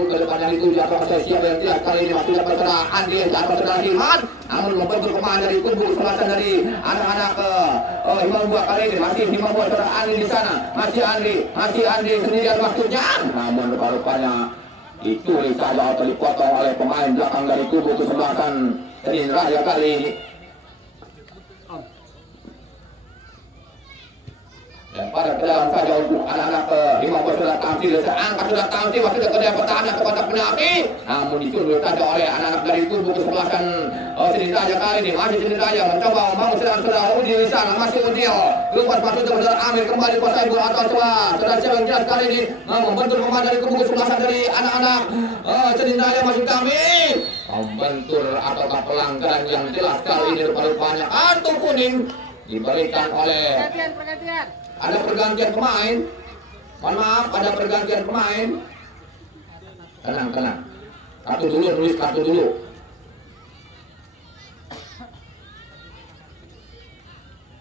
Namun ke depan yang dituju apakah saya siap yang tidak kali ini masih dapat saudara Andi atau saudara Hilman. Namun membentur pemain dari kubu kesebelasan dari anak-anak Himambua kali ini masih Himambua saudara Andi di sana. Masih Andi sendirian waktunya. Namun rupa-rupanya itu saja atau dipotong oleh pemain belakang dari kubu kesebelasan Senin Raya kali ini. Pada ke dalam saja untuk anak-anak Himambua sudah tampil, angkat sudah tampil, masih ada yang pertahanan ke kotak penalti. Namun disuruh saja oleh anak-anak dari kubu kesebelasan Senin Raya kali ini. Masih Senin Raya mencoba membangun serangan saudara Udi di sana, masih Udio. Lepas masuk ke saudara Amir kembali kuasai bola atau saudara siapa yang jelas kali ini membentur pemain dari kubu kesebelasan dari anak-anak Senin Raya masih kami. Membentur ataukah pelanggaran yang jelas kali ini rupa-rupanya kartu kuning diberikan oleh ada pergantian pemain. Mohon maaf, ada pergantian pemain. Tenang. Kartu dulu, tulis kartu dulu.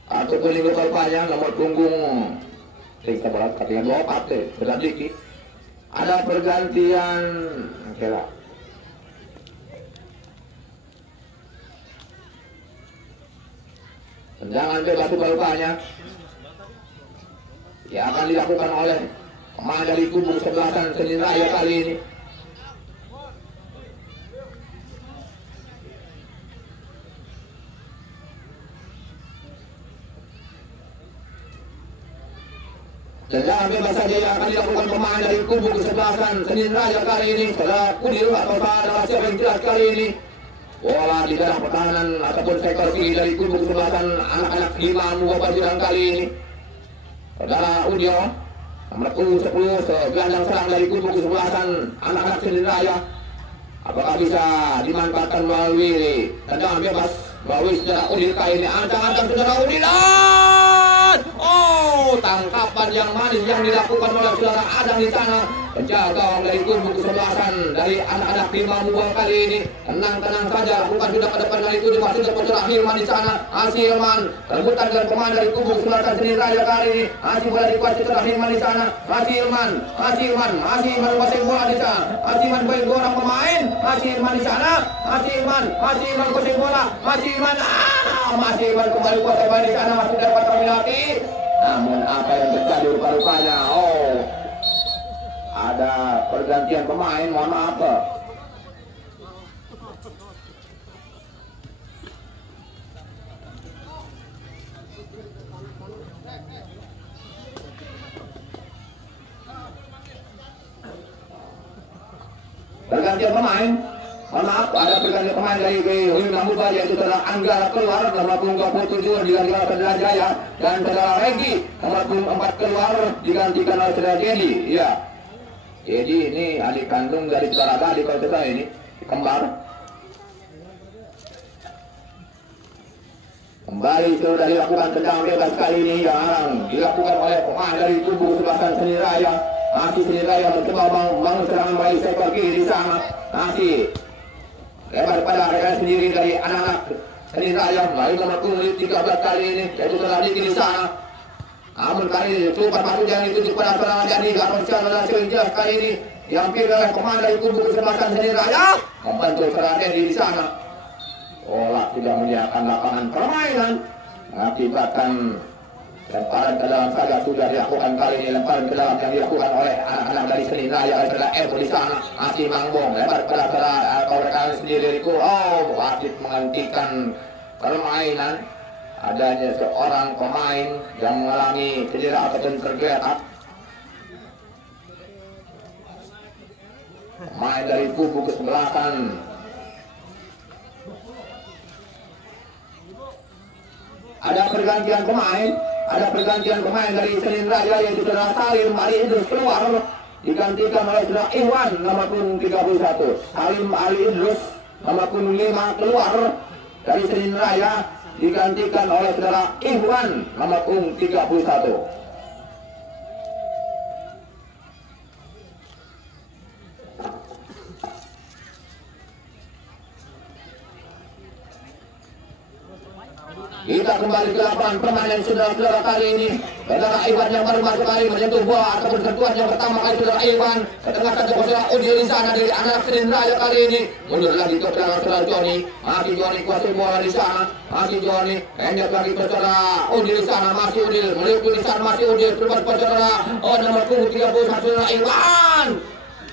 Kartu kuning rupanya nomor punggung. Kita berat katanya 24 berarti. Ada pergantian. Oke lah. Tendangan bebas rupanya yang akan dilakukan oleh pemain dari kubu kesebelasan Senin Raya kali ini. Tendangan bebas saja yang akan dilakukan pemain dari kubu kesebelasan Senin Raya kali ini. Saudara Kudir atau saudara siapa yang jelas kali ini. Bola di dalam pertahanan ataupun sektor kiri dari kubu kesebelasan anak-anak Himambua Pacitan kali ini. Saudara Udio nomor 10 gelandang serang dari kubu kesebelasan anak-anak Senin Raya. Apakah bisa dimanfaatkan melalui tendangan bebas melalui saudara Udil kali ini. Ancang-ancang saudara Udilan. Tangkapan yang manis yang dilakukan oleh saudara Adam di sana. Penjaga dari kubu kesebelasan dari anak-anak Himambua kali ini. Tenang saja, bukan sudah ke depan dari tujuh, masih dapat saudara Hilman di sana. Masih Hilman rebutan dengan pemain dari kubu kesebelasan Senin Raya kali ini. Masih bola dikuasai saudara Hilman di sana. Masih Hilman menguasai bola di sana. Masih Hilman baik orang pemain. Masih Hilman di sana. Masih Hilman kuasai bola. Masih Hilman kembali kuasai bola di sana. Masih dapat penalti. Namun apa yang terjadi rupa-rupanya? Ada pergantian pemain, mohon maaf. Pergantian pemain, mohon maaf, ada pergantian pemain dari Himambua yaitu saudara Anggara keluar nomor punggung 27 digantikan oleh saudara Jaya dan saudara Regi nomor punggung 4 keluar digantikan oleh saudara Dedi. Iya. Jadi ini adik kandung dari saudara Badi kalau kita ini kembar. Kembali sudah dilakukan tendangan bebas kali ini yang dilakukan oleh pemain dari kubu kesebelasan Senin Raya. Masih Senin Raya mencoba membangun serangan baik sektor kiri di sana. Masih lebar pada rekan sendiri dari anak-anak Senin Raya melalui nomor punggung 13 kali ini yaitu saudara Diki di sana. Namun kali ini super masuk yang dituju pada saudara Jadi atau saudara Selinjas kali ini diambil oleh pemain dari kubu kesebelasan Senin Raya membantu saudara Dedi di sana. Bola tidak menyediakan lapangan permainan mengakibatkan lemparan ke dalam saja sudah dilakukan kali ini. Lemparan ke dalam yang dilakukan oleh anak-anak dari Senin Raya oleh saudara Ebo di sana. Masih Mangbong lebar pada saudara rekan sendiri dari wasit menghentikan permainan. Adanya seorang pemain yang mengalami cedera ataupun tergeletak. Pemain dari kubu kesebelasan. Ada pergantian pemain dari Senin Raya yaitu saudara Salim Ali Idrus keluar digantikan oleh saudara Iwan nomor punggung 31. Salim Ali Idrus nomor punggung 5 keluar dari Senin Raya digantikan oleh saudara Iwan nomor punggung 31. Kita kembali ke lapangan permainan saudara-saudara kali ini. Saudara Iwan yang baru masuk kali menyentuh bola ataupun sentuhan yang pertama kali saudara Iwan. Setengah satu saudara Udi di sana dari anak Senin Raya kali ini. Mundur lagi ke saudara Joni. Masih Joni kuasai bola di sana. Masih Joni. Pendek lagi ke saudara Udi di sana. Masih Udi. Meliput di sana masih Udi. Terus ke saudara nomor 31 saudara Iwan.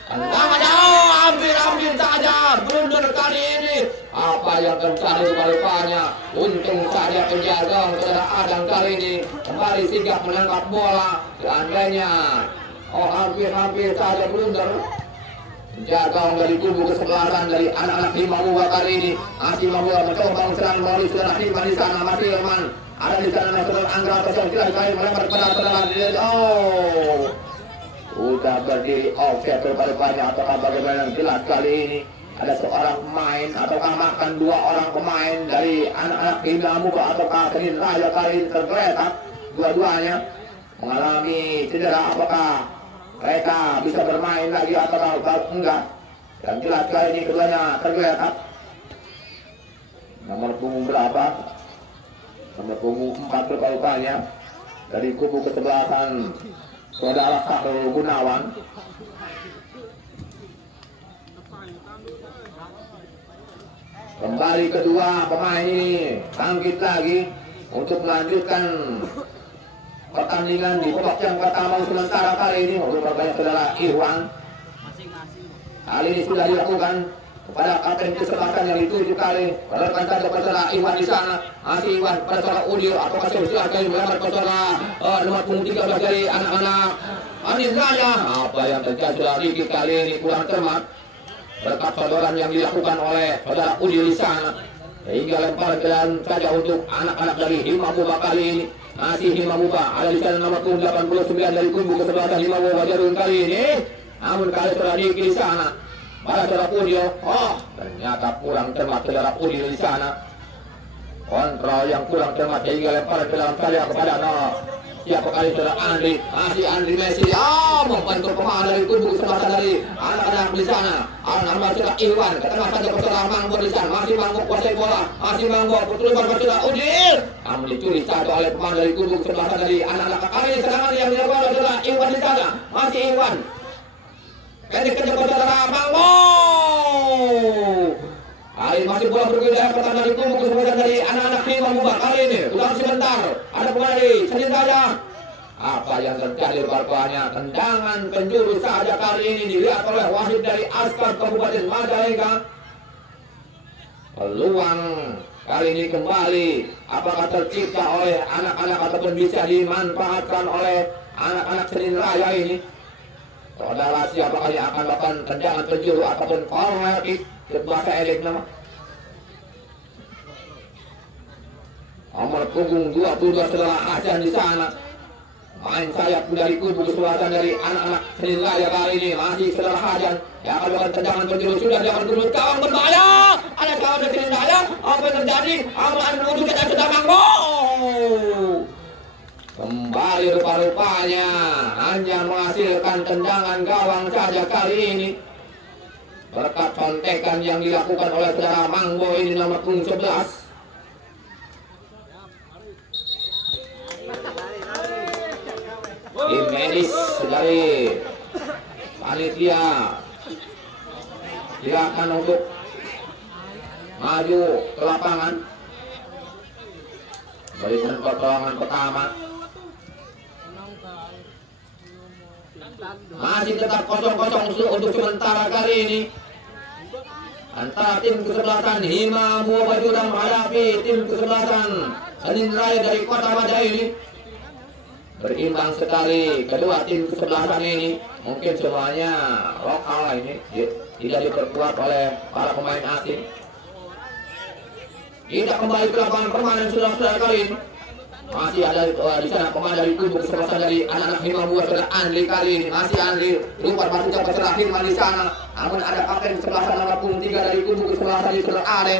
Tendangan jauh, ambil saja, blunder kali ini. Apa yang terjadi rupanya? Untung saja penjaga saudara Adang kali ini kembali sigap menangkap bola. Seandainya, hampir saja blunder. Penjaga dari kubu kesebelasan dari anak-anak Himawuba kali ini. Masih Himawuba mencoba serang melalui saudara Hima di sana. Masih Irman ada di sana saudara Anggra kosong tidak sekali melempar kepada saudara. Udah berdiri offset rupanya apakah bagaimana yang jelas kali ini ada seorang pemain ataukah makan dua orang pemain dari anak-anak Himawuba ataukah Senin Raya kali ini tergeletak dua-duanya mengalami cedera. Apakah mereka bisa bermain lagi atau enggak? Yang jelas kali ini keduanya tergeletak. Nomor punggung berapa? Nomor punggung 4 rupanya dari kubu kesebelasan saudara Sahrul Gunawan. Kembali kedua pemain ini bangkit lagi untuk melanjutkan pertandingan di babak yang pertama sementara kali ini untuk berbanyak saudara Irwan. Hal ini sudah dilakukan kepada kapten kesebelasan yang dituju kali. Berikan saja kepada saudara Iwan di sana. Masih Iwan pada saudara Udir atau sudah kali melamar kepada saudara nomor punggung 13 dari anak-anak Anin Raya. Apa yang terjadi saudara Riki kali ini kurang cermat berkat sodoran yang dilakukan oleh saudara Udir di sana. Hingga lempar jalan saja untuk anak-anak dari Himawuba kali ini. Masih Himawuba ada di sana nomor punggung 89 dari kubu kesebelasan Himawuba Jarun kali ini. Namun kali saudara Riki di sana pada saudara Udio, ternyata kurang cermat saudara Udio di sana. Kontrol yang kurang cermat sehingga lempar ke dalam talian kepada siapa kali saudara Andri. Masih Andri Messi, membantu pemain dari kubu kesebelasan dari anak-anak di sana. Nama saudara Iwan, ketengah saja ke saudara Manggo di sana. Masih Manggo kuasai bola, masih Manggo putus ke saudara Udil. Namun dicuri satu oleh pemain dari kubu kesebelasan dari anak-anak. Kali ini serangan yang dilakukan oleh saudara Iwan di sana. Masih Iwan. Pendek kejar saudara Manggo. Kali masih bola bergerak pertahanan dari kubu kesebelasan dari anak-anak Himawuba kali ini. Ulang sebentar. Ada kembali Senin Raya. Apa yang terjadi rupanya? Tendangan penjuru saja kali ini dilihat oleh wasit dari Askar Kabupaten Majalengka. Peluang kali ini kembali. Apakah tercipta oleh anak-anak ataupun bisa dimanfaatkan oleh anak-anak Senin Raya ini? Saudara siapakah yang akan melakukan tendangan penjuru ataupun corner kick bahasa elit nama? Nomor punggung 22 saudara Hasan di sana. Main sayap dari kubu kesebelasan dari anak-anak Senin Raya kali ini. Masih saudara Hasan yang akan melakukan tendangan penjuru. Sudah dilakukan gurut kawan berbahaya. Ada kawan dari Senin Raya. Apa yang terjadi? Aman menuju ke dan sudah Manggo. Kembali rupa-rupanya hanya menghasilkan tendangan gawang saja kali ini. Berkat contekan yang dilakukan oleh saudara Manggo ini nomor punggung 11. Tim medis dari panitia silakan untuk maju ke lapangan. Berikan pertolongan pertama. Masih tetap kosong-kosong untuk sementara kali ini antara tim kesebelasan Himawuba Jurang menghadapi tim kesebelasan Senin Raya dari Kota Maja ini. Berimbang sekali kedua tim kesebelasan ini. Mungkin semuanya lokal ini, tidak diperkuat oleh para pemain asing. Kita kembali ke lapangan permainan saudara-saudara kali ini. Masih ada di sana pemain dari kubu kesebelasan dari anak-anak Himawuba saudara Andri kali ini. Masih Andri lupa masih coba saudara Hima di sana. Namun ada kapten kesebelasan nomor punggung 3 dari kubu kesebelasan di saudara Ade.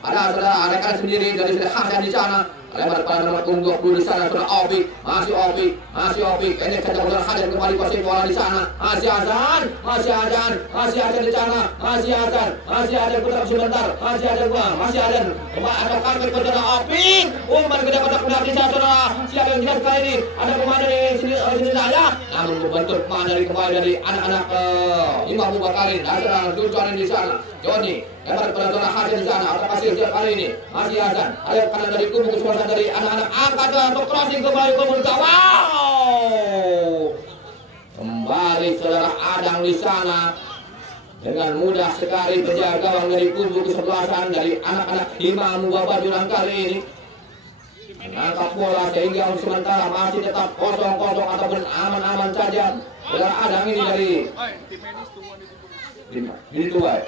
Ada saudara Ade kan sendiri dari saudara Hasan di sana. Lebar pada nomor punggung 20 di sana sudah Opi, masih Opi. Ini kejar Hajan kembali posisi bola di sana. Masih Hajan di sana. Masih Hajan putar sebentar. Masih Hajan. Kembali ada karpet kejar Opi. Umpan ke dapat benar di sana saudara. Siapa yang jelas kali ini? Ada pemain dari sini saja. Namun membentuk pemain dari kembali dari anak-anak Imam Mubakarin. Ada tujuan di sana. Joni lebar pada saudara Hajan di sana. Apa hasil kali ini? Masih Hajan. Ayo kanan dari kubu kesempatan dari anak-anak angkat untuk crossing kembali ke mulut. Wow, kembali saudara Adang di sana dengan mudah sekali penjaga gawang dari kubu kesebelasan dari anak-anak Imam Mubakarin kali ini mengangkat bola sehingga untuk sementara masih tetap kosong-kosong ataupun aman-aman saja. Saudara Adang ini dari di Tuai.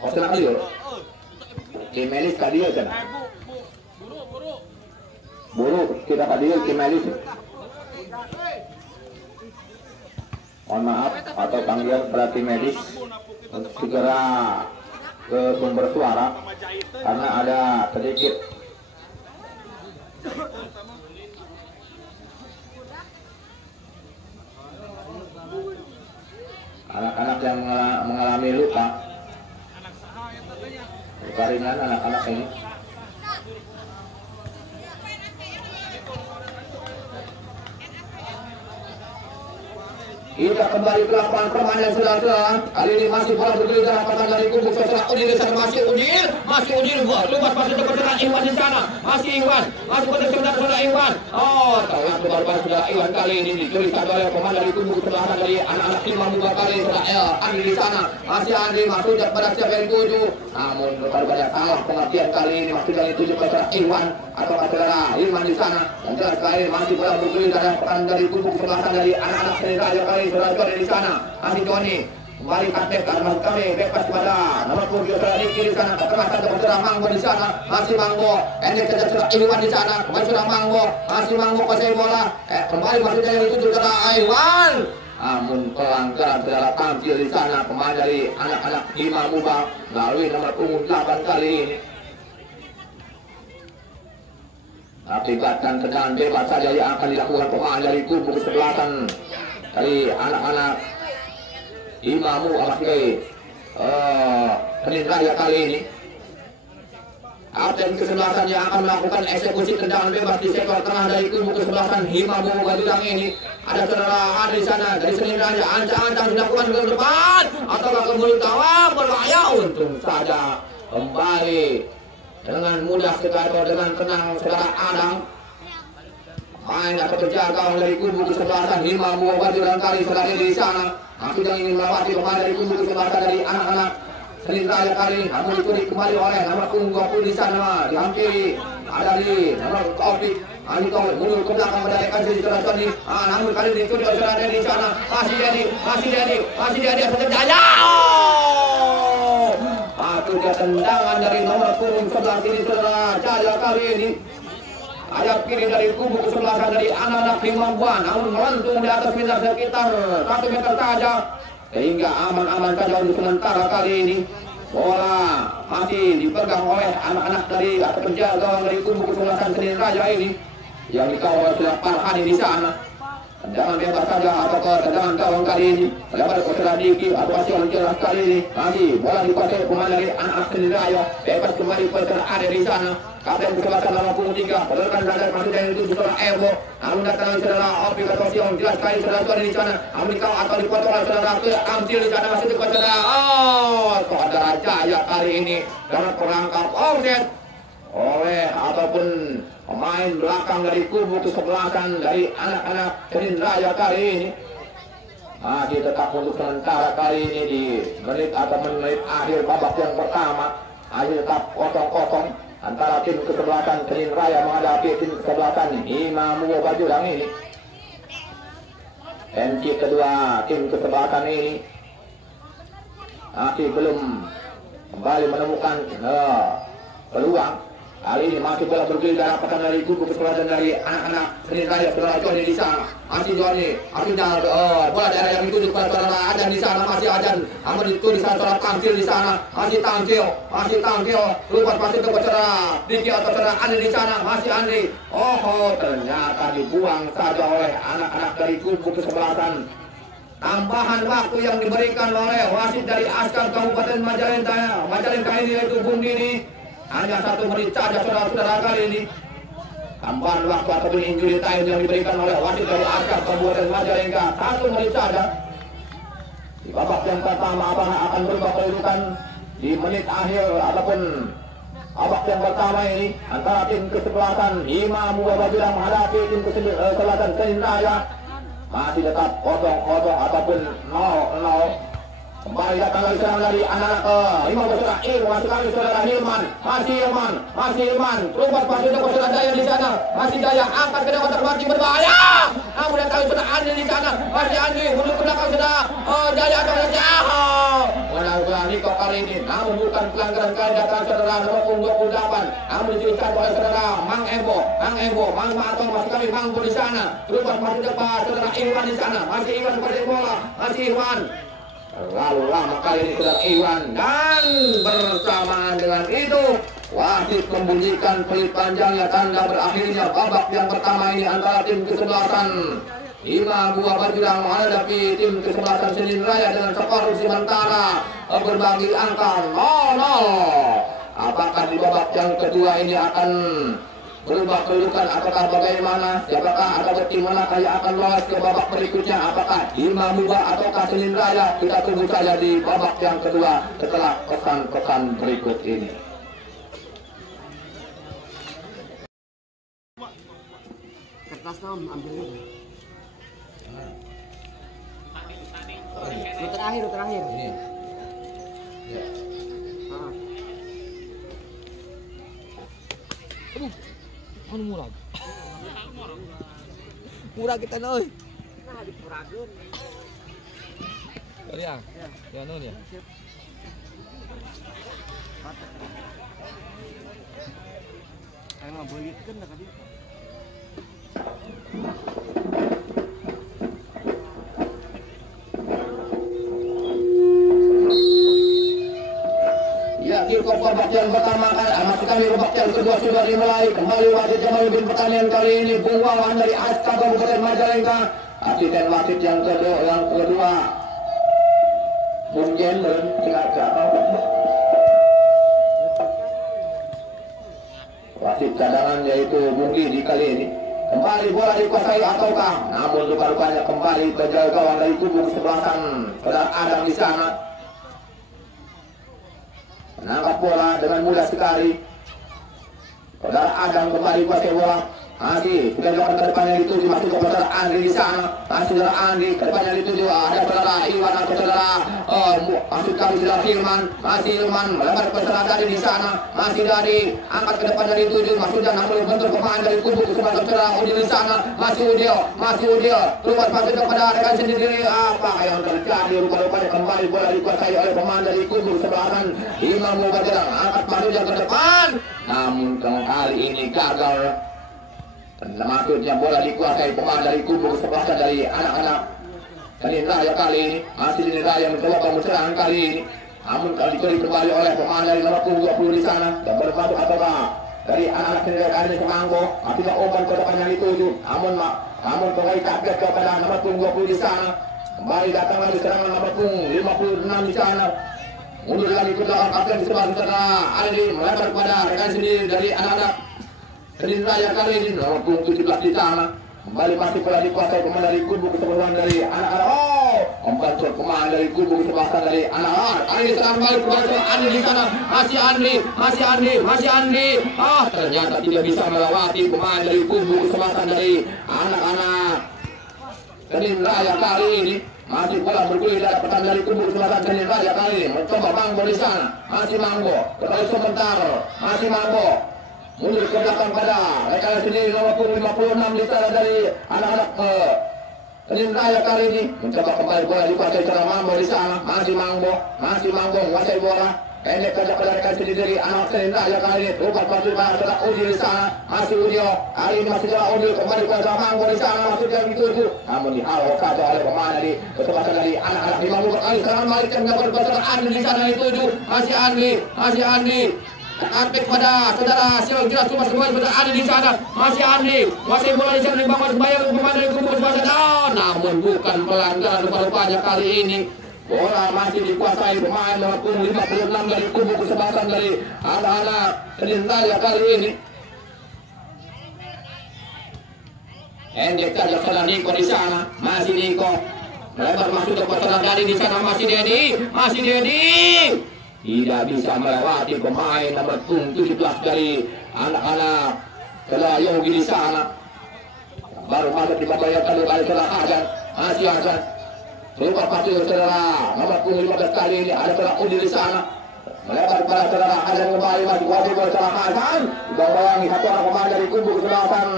Kosan kali Tim Melis kadieu kan. Buru kita kadieu Tim Melis. Mohon maaf atau panggilan kepada tim medis untuk segera ke sumber suara karena ada sedikit anak-anak yang mengalami luka ringan anak-anak ini. Kita kembali ke lapangan permainan saudara. Kali ini masih bola bergulir dalam lapangan dari kubu saudara Udin di sana. Masih Udin lepas masih kepada Iwan di sana. Masih pada saudara Iwan. Oh, terlihat lebar pada saudara Iwan kali ini dituliskan oleh pemain dari kubu sebelah dari anak-anak Imam Mubakarin saudara Andi di sana. Masih Andi masuk pada siapa yang tuju. Namun lebar pada salah pengertian kali ini masih dari tuju pada Iwan atau saudara Iwan di sana. Dan jelas kali ini masih bola bergulir dalam lapangan dari kubu sebelah dari anak-anak Raja kali saudara Joni di sana. Masih Joni kembali kapten karena kami bebas kepada nomor 7 saudara Niki di sana. Kemasan saudara Manggo di sana. Masih Manggo. Ini kejar saudara Iwan di sana. Kembali saudara Manggo. Masih Manggo kuasai bola. Kembali masih dari itu saudara Iwan. Namun pelanggaran saudara tampil di sana pemain dari anak-anak Imam Mubak melalui nomor punggung 8 kali ini. Akibatkan tendangan bebas saja yang akan dilakukan pemain dari kubu kesebelasan dari anak-anak Imamu Amakai Senin Raya kali ini. Kapten kesebelasan yang akan melakukan eksekusi tendangan bebas di sektor tengah dari kubu kesebelasan Imamu Badilang ini. Ada saudara ada di sana dari Senin Raya. Ancang-ancang dilakukan ke depan atau ke mulut gawang berbahaya. Untung saja kembali dengan mudah sekali dengan tenang saudara Adang. Main atau penjaga dari kubu kesebelasan Imam Mubakarin kali saudara di sana. Masih yang ingin melewati pemain dari kubu kesebelasan dari anak-anak Senin Raya kali. Namun itu kembali oleh nomor punggung 20 di sana. Dihampiri ada di nomor Taufik. Ini kau mundur ke belakang mendapatkan sisi saudara Tony. Namun kali ini itu saudara di sana. Masih jadi Jaya. Itu dia tendangan dari nomor punggung 11 ini saudara Jaya kali ini. Ayat kiri dari kubu kesebelasan dari anak-anak Imam Buan, namun melentung di atas bintang sekitar 1 meter saja sehingga aman-aman saja untuk sementara kali ini. Bola masih dipegang oleh anak-anak dari atau penjaga gawang dari kubu kesebelasan Senin Raya ini yang dikawal oleh Farhani di sana. Tendangan bebas saja atau ke tendangan gawang kali ini lebar ke saudara Diki atau masih jelas kali ini masih bola dikuasai pemain dari anak-anak Senin Raya. Bebas kembali ke saudara ada di sana. Kapten kesebelasan nomor 23 berlekan radar masih dari itu saudara Evo. Namun datang saudara Opi atau Siong jelas kali saudara Tony di sana. Namun dikawal atau dipotong oleh saudara Amsil di sana masih dikuasai saudara saudara Jaya kali ini dalam perangkap offset oleh ataupun pemain belakang dari kubu kesebelasan dari anak-anak Senin Raya kali ini. Masih tetap untuk sementara kali ini di menit akhir babak yang pertama masih tetap 0-0 antara tim kesebelasan Senin Raya menghadapi tim kesebelasan Imam Badilang ini. MC kedua tim kesebelasan ini masih belum kembali menemukan peluang Kali ini masih bola bergulir dapatkan dari kubu kesempatan dari anak-anak Senin Raya saudara Joni di sana. Masih Joni, akhirnya bola daerah yang dituju kepada saudara Ajan di sana, masih Ajan. Namun itu di sana saudara Tamsil di sana, masih Tamsil. Lupa masih ke saudara Diki atau saudara Andri di sana, masih Andri. Oh, ternyata dibuang saja oleh anak-anak dari kubu kesebelasan. Tambahan waktu yang diberikan oleh wasit dari Askar Kabupaten Majalengka ini yaitu Bung Dini. Hanya 1 menit saja saudara-saudara kali ini. Tambahan waktu ataupun injury time yang diberikan oleh wasit dari Askar Kabupaten Majalengka 1 menit saja. Di babak yang pertama apakah akan berubah kedudukan di menit akhir ataupun babak yang pertama ini antara tim kesebelasan Imam Mubarak menghadapi tim kesebelasan Senin Raya. Masih tetap kosong ataupun 0-0. Kembali datang lagi serangan dari anak-anak Imam Besar masih kali saudara Hilman, masih Hilman, terubah pasir ke saudara Jaya di sana, masih Jaya angkat ke depan termati berbahaya. Namun datang saudara Andi di sana, masih Andi mundur ke belakang saudara Jaya atau jauh. Menang Niko kali ini, namun bukan pelanggaran kali datang saudara nomor 28, namun dituliskan oleh saudara Mang Embo, Mang Mato masih kali Mang di sana, terubah pasir ke saudara Iwan di sana, masih Iwan pada bola, masih Iwan. Lalu lama kali ini saudara Iwan dan bersamaan dengan itu wasit membunyikan peluit panjangnya tanda berakhirnya babak yang pertama ini antara tim kesebelasan Imam Buah Bajulang menghadapi tim kesebelasan Senin Raya dengan skor sementara berbagi angka 0-0. Apakah di babak yang kedua ini akan berubah kedudukan ataukah bagaimana? Siapakah atau tim manakah yang akan lolos ke babak berikutnya? Apakah Imam Muba ataukah Senin Raya? Kita tunggu saja di babak yang kedua setelah pesan-pesan berikut ini. Kertasnya ambil dulu. Lu terakhir. Ini. Ya. Kan murah. Murah kita noy. Nah, dipurageun. Ya. Ya non ya. Kayak mah beulitkeun da ka dieu. Ya, di babak yang pertama kan, masih kali babak yang kedua sudah dimulai. Kembali wasit Jamaluddin pertandingan kali ini Bung Wawan dari Askar Kabupaten Majalengka. Asisten wasit yang kedua Bung Jenderal siapa? Wasit cadangan yaitu Bung Gidi kali ini. Kembali bola dikuasai ataukah? Namun rupa-rupanya kembali ke gawang dari kubu kesebelasan saudara Adam di sana. Menangkap bola dengan mudah sekali. Saudara Adam kembali kuasai bola. Masih sudah dilakukan ke depannya dituju, masuk ke saudara Andri di sana. Masih saudara Andri ke depannya dituju, ada saudara Iwan atau saudara masuk kali saudara Hilman. Masih Hilman melebar ke saudara Dari di sana. Masih Dari angkat ke depannya dituju, masuk dan ambil bentuk pemain dari kubu kesebelasan saudara Udil di sana. Masih Udil terus masuk kepada rekan sendiri. Apa yang terjadi? Rupa-rupanya kembali bola dikuasai oleh pemain dari kubu kesebelasan Imam Mubarak angkat maju ke depan. Namun kali ini gagal. Dan maksudnya bola dikuasai pemain dari kubu kesebelasan dari anak-anak Senin Raya kali ini. Masih Senin Raya mencoba serangan kali ini. Namun kali diberi kembali oleh pemain dari nomor 20 di sana. Dan berpadu ataukah dari anak-anak Senin Raya kali ini Semanggo. Masih umpan ke depan yang dituju. Namun kembali kapten kepada nomor 20 di sana. Kembali datang lagi serangan nomor 56 di sana. Mundur lagi ke belakang kapten di sebelah sana. Ali melebar kepada rekan sendiri dari anak-anak Senin Raya kali ini nomor 17 di sana. Kembali masih bola dikuasai pemain dari kubu kesebelasan dari anak-anak. Membantu pemain dari kubu kesebelasan dari anak-anak. Andi sekarang balik kepada Andi di sana. Masih Andi. Ternyata tidak bisa melewati pemain dari kubu kesebelasan dari anak-anak Senin Raya kali ini. Masih bola bergulir dari pertahanan dari kubu kesebelasan Senin Raya kali ini. Mencoba Manggo di sana. Masih Manggo. Kembali sebentar. Masih Manggo. Mundur ke belakang pada rekan sendiri nomor 56 di sana dari anak-anak Senin Raya kali ini. Mencoba kembali bola dikuasai seorang Mambo di sana. Masih Mambo menguasai bola. Pendek kejar-kejar sendiri anak Senin Raya kali ini. Rupa pasti adalah Udi di sana. Masih Udio. Hari ini masih jalan Udi kembali ke Manggo di sana. Masih jalan dituju. Namun dihalau saja oleh pemain dari kesempatan dari anak-anak di Manggo kali. Serangan balik yang dapat besar Andi di sana dituju. Masih Andi. Arpek pada saudara Silong jelas cuma kembali pada Andi di sana. Masih Andi. Masih bola di sana dibangun bayar pemain dari kubu sebelah. Namun bukan pelanggaran rupa-rupanya kali ini. Bola masih dikuasai pemain nomor punggung 56 dari kubu kesebelasan dari anak-anak Senin Raya kali ini. Endek saja saudara Niko di sana, masih Niko. Melebar masuk ke saudara Dedi di sana, masih Dedi. Tidak bisa melewati pemain nomor punggung 17 dari anak-anak saudara Yogi di sana. Baru masuk di babak yang kali saudara Hasan, masih Hasan. Lupa pasti saudara nomor punggung 15 kali ini ada saudara Udi di sana. Melebar pada saudara Hasan kembali masih kuat oleh saudara Hasan. Dibayangi satu orang pemain dari kubu kesebelasan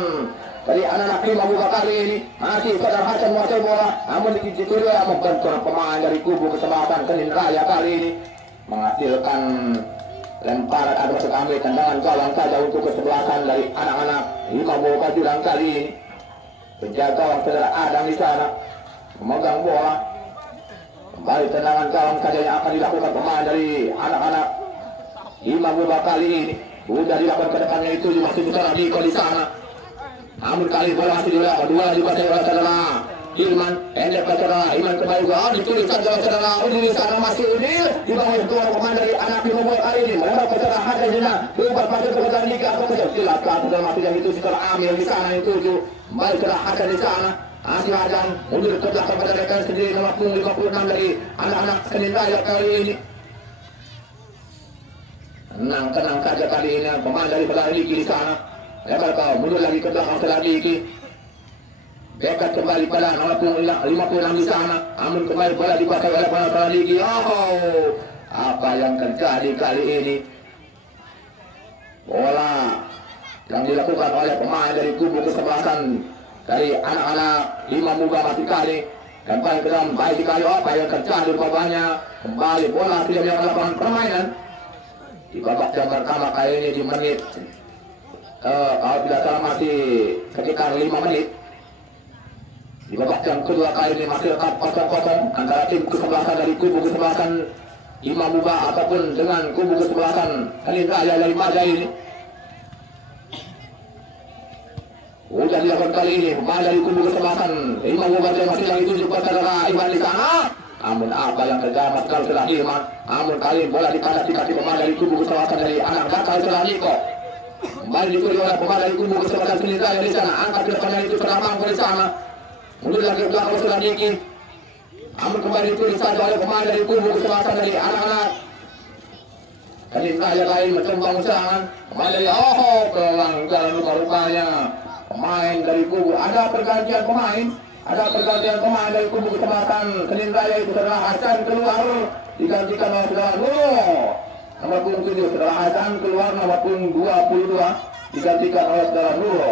dari anak-anak lima buka kali ini masih saudara Hasan menguasai bola. Namun dituju oleh membentur pemain dari kubu kesebelasan Senin Raya kali ini menghasilkan lemparan atau masuk ambil tendangan gawang saja untuk kesebelasan dari anak-anak lima buka jurang kali ini. Penjaga saudara Adam di sana memegang bola. Kembali tendangan gawang saja yang akan dilakukan pemain dari anak-anak Imam Buba kali ini. Sudah dilakukan ke depannya itu masih besar Niko di sana. Namun kali bola masih dilakukan dua juga saudara Hilman. Pendek ke saudara Hilman kembali gol ditulis saja saudara Udil di sana masih Udil. Dibangun dua pemain dari anak Imam Buba kali ini. Melempar ke saudara Hasan Jena. Berubah pada kebetulan Liga atau kecil. Silakan saudara masih yang itu saudara Amir di sana yang tuju. Kembali saudara Hasan di sana. Masih Hasan mundur ke belakang pada rekan sendiri nomor punggung 56 dari anak-anak Senin Raya kali ini. Tenang saja kali ini pemain dari saudara Liki di sana. Lebar kau mundur lagi ke belakang saudara Liki. Dekat kembali pada nomor punggung 56 di sana. Namun kembali bola dikuasai oleh saudara Liki. Oh, apa yang terjadi kali ini? Bola yang dilakukan oleh pemain dari kubu kesebelasan dari anak-anak lima muga mati kali kembali ke dalam baik sekali. Apa yang terjadi rupanya kembali bola tidak melakukan permainan di babak yang pertama kali ini di menit kalau tidak salah masih sekitar 5 menit. Di babak yang kedua kali ini masih tetap 0-0 antara tim kesebelasan dari kubu kesebelasan Imam Muba ataupun dengan kubu kesebelasan Senin Raya dari Maja ini. Sudah dilakukan kali ini pemain dari kubu kesebelasan Imam Muba yang masih yang itu juga saudara Iwan di sana. Namun apa yang terjadi kalau sudah Iman. Namun kali ini bola dikadas dikasih pemain dari kubu kesebelasan dari anak bakal sudah Niko. Kembali dikulik oleh pemain dari kubu kesebelasan Senin Raya di sana. Angkat ke depannya itu sudah mampu di sana. Mundur lagi ke belakang sudah Niki. Namun kembali dikulik saja oleh pemain dari kubu kesebelasan dari anak-anak Senin Raya lain berkembang serangan. Kembali dari pelanggaran rupa-rupanya. Pemain dari kubu ada pergantian pemain dari kubu kesebelasan Senin Raya itu saudara Hasan keluar digantikan oleh saudara Nurul nomor punggung 7. Saudara Hasan keluar nomor punggung 22 digantikan oleh saudara Nurul.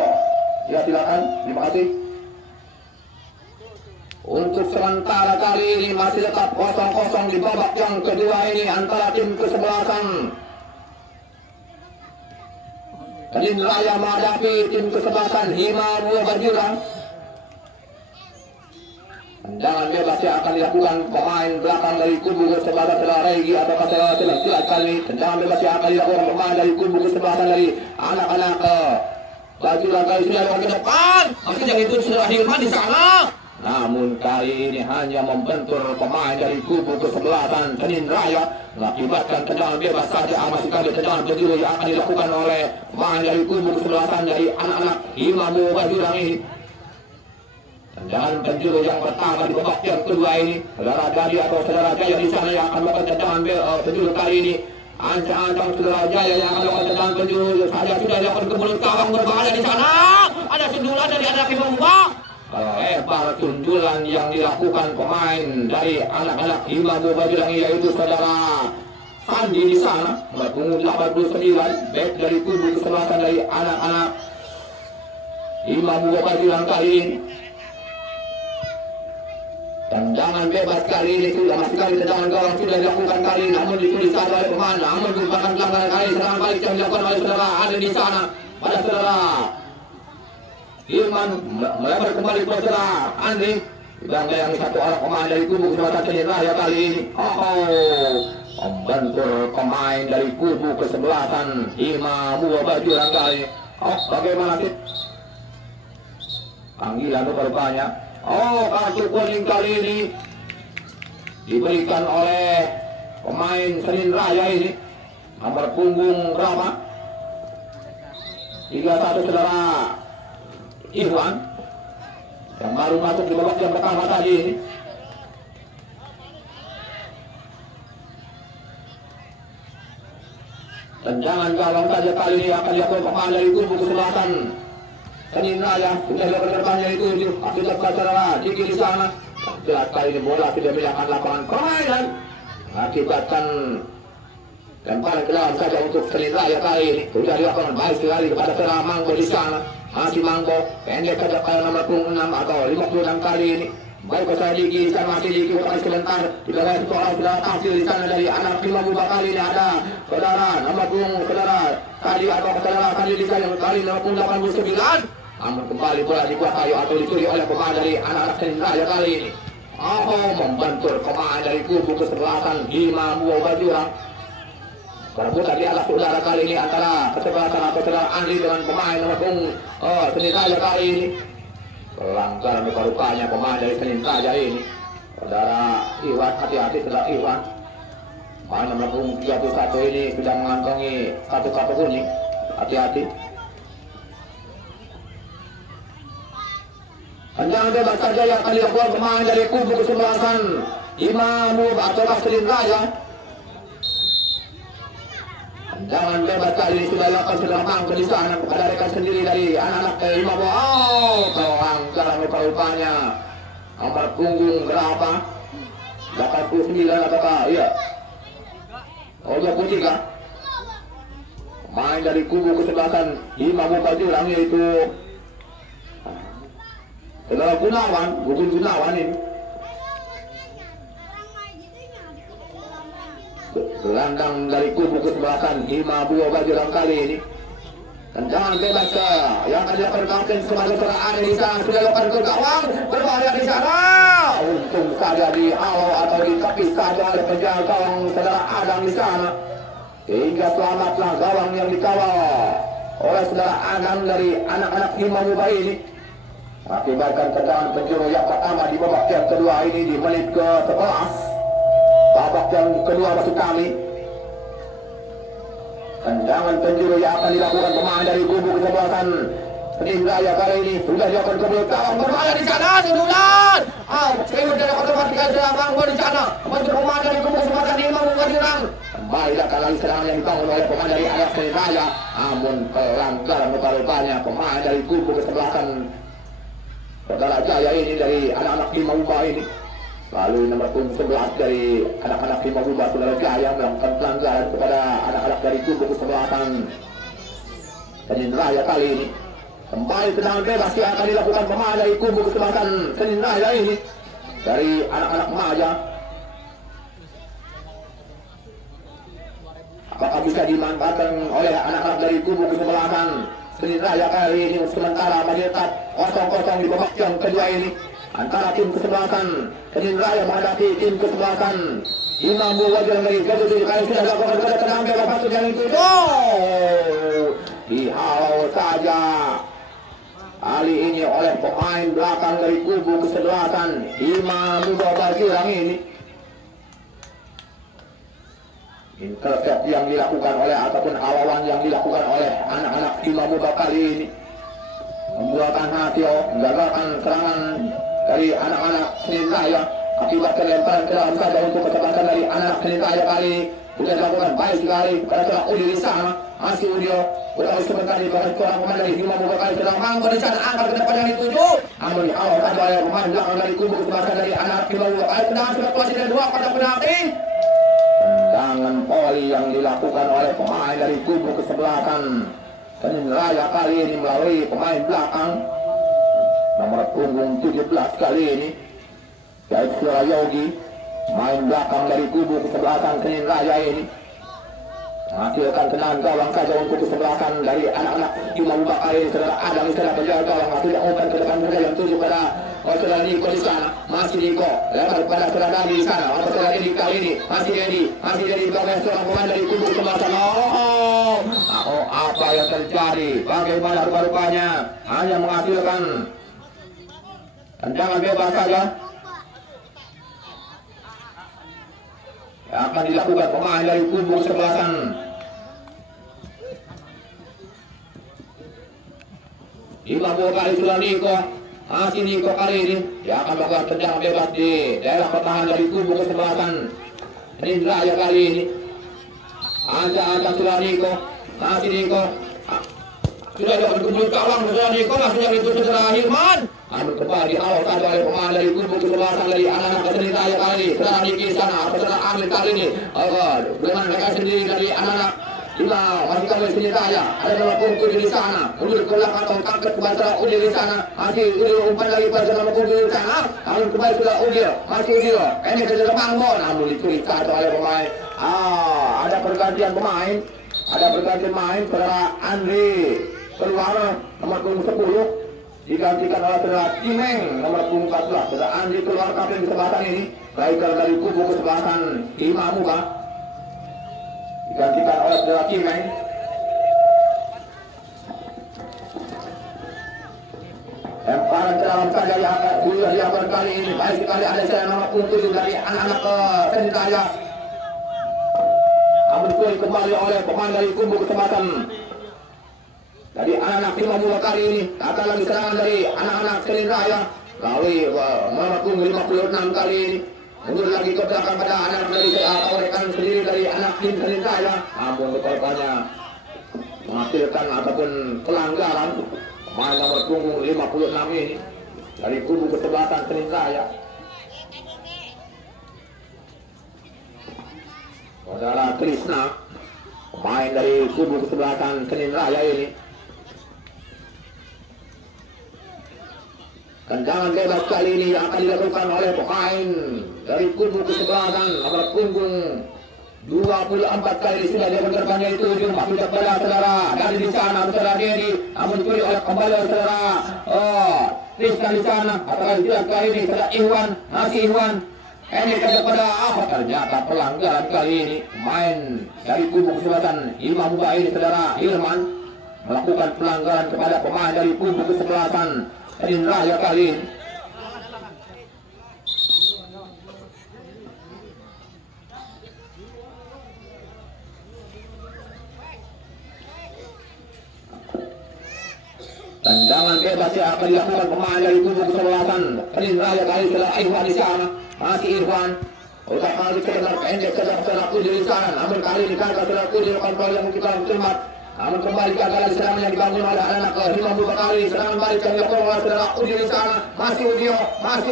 Ya silakan, terima kasih. Untuk sementara kali ini masih tetap 0-0 di babak yang kedua ini antara tim kesebelasan Senin Raya menghadapi tim kesebelasan Hima Buah Bajurang. Tendangan bebas yang akan dilakukan pemain belakang dari kubu kesebelasan saudara Regi atau saudara Silat kali. Tendangan bebas yang akan dilakukan pemain dari kubu kesebelasan dari anak-anak Bajurang kali sudah ke depan. Masih yang itu sudah Hilman di sana. Namun kali ini hanya membentur pemain dari kubu kesebelasan Senin Raya mengakibatkan tendangan bebas saja. Masih kali tendangan penjuru yang akan dilakukan oleh pemain dari kubu kesebelasan dari anak-anak Imam Bajurang ini. Tendangan penjuru yang pertama di babak yang kedua ini saudara Jadi atau saudara Jaya di sana yang akan melakukan tendangan penjuru kali ini. Ancang-ancang saudara Jaya yang akan melakukan tendangan penjuru saja sudah dilakukan ke mulut gawang berbahaya di sana. Ada sundulan dari anak Imam Kalau lebar sundulan yang dilakukan pemain dari anak-anak Imam Bajurang yaitu saudara Sandi di sana, nomor punggung 89, back dari kubu kesebelasan dari anak-anak Imam Bajurang kali ini. Tendangan bebas kali ini sudah masih kali tendangan gawang sudah dilakukan kali ini, namun dituliskan oleh pemain, namun merupakan pelanggaran kali serangan balik yang dilakukan oleh saudara ada di sana pada saudara Irman melebar kembali ke saudara Andri dan yang satu orang pemain dari kubu kesempatan Senin Raya kali ini. Membentur pemain dari kubu kesebelasan Imam baju kali. Bagaimana sih panggilan rupanya? Kartu kuning kali ini diberikan oleh pemain Senin Raya ini, nomor punggung berapa? 31 saudara Iwan yang baru masuk di babak yang pertama tadi ini. Tendangan gawang saja kali ini akan dilakukan pemain dari kubu kesebelasan Senin Raya. Sudah dilakukan terbangnya itu akibat saudara Diki di sana. Jelas kali ini bola tidak meninggalkan lapangan permainan, akibatkan lemparan ke dalam saja untuk Senin Raya kali ini. Sudah dilakukan baik sekali kepada saudara Manggo di sana. Masih Manggo pendek saja kali nomor 26 atau 56 kali ini. Baik saya Diki dan masih Diki kembali sebentar. Tidak ada seorang saudara tampil di sana dari anak 50 kali ini ada saudara nomor punggung saudara tadi atau saudara tadi di sana kali nomor 89. Namun kembali bola dikuasai atau dicuri oleh pemain dari anak-anak Senin Raya kali ini. Membentur pemain dari kubu kesebelasan Imam Bajurang. Perebutan di atas udara kali ini antara kesebelasan atau saudara Andri dengan pemain nomor punggung Senin Raya kali ini. Pelanggaran rupa-rupanya pemain dari Senin Raya ini. Saudara Iwan, hati-hati saudara Iwan. Pemain nomor punggung 31 ini sudah mengantongi kartu kuning. Hati-hati. Tendangan bebas saja yang akan dilakukan pemain dari kubu kesebelasan Imam atau Senin Raya. Tendangan bebas kali ini sudah dilakukan saudara Manggo di sana kepada rekan sendiri dari anak-anak Imam. Pelanggaran rupa-rupanya nomor punggung berapa? 89 ataukah? Iya. 23. Pemain dari kubu kesebelasan Imam Bajurang yaitu saudara Gunawan, Gugun Gunawan ini. Gelandang dari kubu kesebelasan Imam Bajurang kali ini. Tendangan bebas yang akan dilakukan kapten sebagai saudara ada di sana sudah dilakukan ke gawang berbahaya di sana. Untung saja di awal atau dikapis saja oleh penjaga gawang saudara Adam di sana. Hingga selamatlah gawang yang dikawal oleh saudara Adam dari anak-anak Imam ini. Akibatkan tendangan penjuru yang pertama di babak yang kedua ini di menit ke-11. Babak yang kedua maksud kami. Tendangan penjuru yang akan dilakukan pemain dari kubu kesebelasan Senin Raya kali ini sudah dilakukan ke belakang berbahaya di sana Sudulan. Saya sudah otomatis Manggo di sana. Untuk pemain dari kubu kesebelasan Imam Bajurang. Kembali lagi serangan yang dibangun oleh pemain dari anak Senin Raya. Namun pelanggaran rupa-rupanya pemain dari kubu kesebelasan saudara Jaya ini dari anak-anak Imam ini. Lalu nomor 11 dari anak-anak Imam saudara Jaya melakukan pelanggaran kepada anak-anak dari kubu kesebelasan Senin Raya kali ini. Kembali tendangan bebas yang akan dilakukan pemain dari kubu kesebelasan Senin Raya ini dari anak-anak Maja. Apakah bisa dimanfaatkan oleh anak-anak dari kubu kesebelasan Senin Raya kali ini? Sementara menyetat 0-0 di babak yang kedua ini antara tim kesebelasan Senin Raya menghadapi tim kesebelasan Imam Bajurang dari Gaduh kali sudah dilakukan kepada tendangan bebas masuk yang itu. Dihalau saja kali ini oleh pemain belakang dari kubu kesebelasan Imam Bajurang ini. Intercept yang dilakukan oleh ataupun hawawan yang dilakukan oleh anak-anak Imam kali ini membuatkan hasil menggagalkan serangan dari anak-anak Senin Raya. Akibat lemparan ke dalam saja untuk kecepatan dari anak Senin Raya kali ini sudah dilakukan baik sekali pada seorang Udi di sana. Masih Udio sudah sebentar di bawah seorang pemain dari Imam kali sedang Manggo di sana angkat ke depan yang dituju. Namun dihalau saja oleh pemain belakang dari kubu kesebelasan dari anak Imam kali sedang sudah kuasa dari 2 pada penalti. Tendangan poli yang dilakukan oleh pemain dari kubu kesebelasan Senin Raya kali ini melalui pemain belakang nomor punggung 17 kali ini. Yaitu saudara Yogi, main belakang dari kubu kesebelasan Senin Raya ini. Menghasilkan tendangan gawang saja untuk kesebelasan dari anak-anak Cuma Bakar ini. Saudara Adam saudara penjaga gawang, tidak umpan ke depan saja yang tuju pada saudara Niko di sana. Masih Niko, lebar pada saudara Dadi di sana. Saudara Dedi kali ini masih Dedi belakang seorang pemain dari kubu kesebelasan. Apa yang terjadi? Bagaimana rupa-rupanya? Hanya menghasilkan tendangan bebas saja yang akan dilakukan pemain dari kubu kesebelasan. Imam kali sudah Niko, masih Niko kali ini dia akan melakukan tendangan bebas di daerah pertahanan dari kubu kesebelasan. Ini Raya kali ini ancang sudah Niko, masih Niko sudah dapat kembali kawan sudah Niko, masih yang itu saudara Hilman. Namun kembali awal saja oleh pemain dari kubu kesebelasan dari anak-anak Senin Raya kali ini. Saudara Niki sana, saudara Amir kali ini dengan mereka sendiri dari anak-anak lima masih kami Senin Raya. Ada nama Kungku di sana, mundur ke belakang atau kaget ke saudara Udil di sana. Masih Udil umpan lagi pada nama Kungku di sana. Namun kembali sudah Udil, masih Udil. Ini saudara Mangbo, namun dicurigai oleh pemain. Ada pergantian pemain, saudara Andri keluar nomor punggung 10. Digantikan oleh saudara Timeng nomor punggung 14. Saudara Andri keluar kapten di sebelasan ini. Striker dari kubu kesebelasan Imam Muka digantikan oleh saudara Timeng. Lemparan ke dalam saja yang sudah dilakukan kali ini. Baik sekali ada saya nomor punggung 7 dari anak-anak Senin Raya. Namun kembali oleh pemain dari kubu kesebelasan dari anak-anak Imam Muka kali ini. Akan lagi serangan dari anak-anak Senin Raya melalui nomor punggung 56 kali ini. Mundur lagi ke belakang pada anak dari rekan sendiri dari anak tim Senin Raya. Namun rupanya menghasilkan ataupun pelanggaran pemain nomor punggung 56 ini dari kubu kesebelasan Senin Raya. Saudara Krisna, pemain dari kubu kesebelasan Senin Raya ini. Tendangan bebas kali ini yang akan dilakukan oleh pemain dari kubu kesebelasan nomor punggung 24 kali sudah dia menerbangnya itu ujung masuk kepada saudara dari di sana saudara Dedi, namun dicuri oleh kembali saudara Krisna di sana. Apakah tidak kali ini saudara Iwan, masih Iwan. Ini kepada apa ternyata pelanggaran kali ini pemain dari kubu kesebelasan Imam Muka ini saudara Hilman melakukan pelanggaran kepada pemain dari kubu kesebelasan Senin Raya kali ini. Tendangan bebas yang akan dilakukan pemain dari kubu kesebelasan Senin Raya kali setelah Irwan di sana. Masih Irwan utak kali sekedar pendek saudara Kudil di sana. Namun kali ini gagal saudara Kudil kontrol yang kita terima. Namun kembali gagal lagi serangan yang dibangun oleh anak Imam Muka kali. Serangan balik yang dilakukan oleh saudara Udil di sana. Masih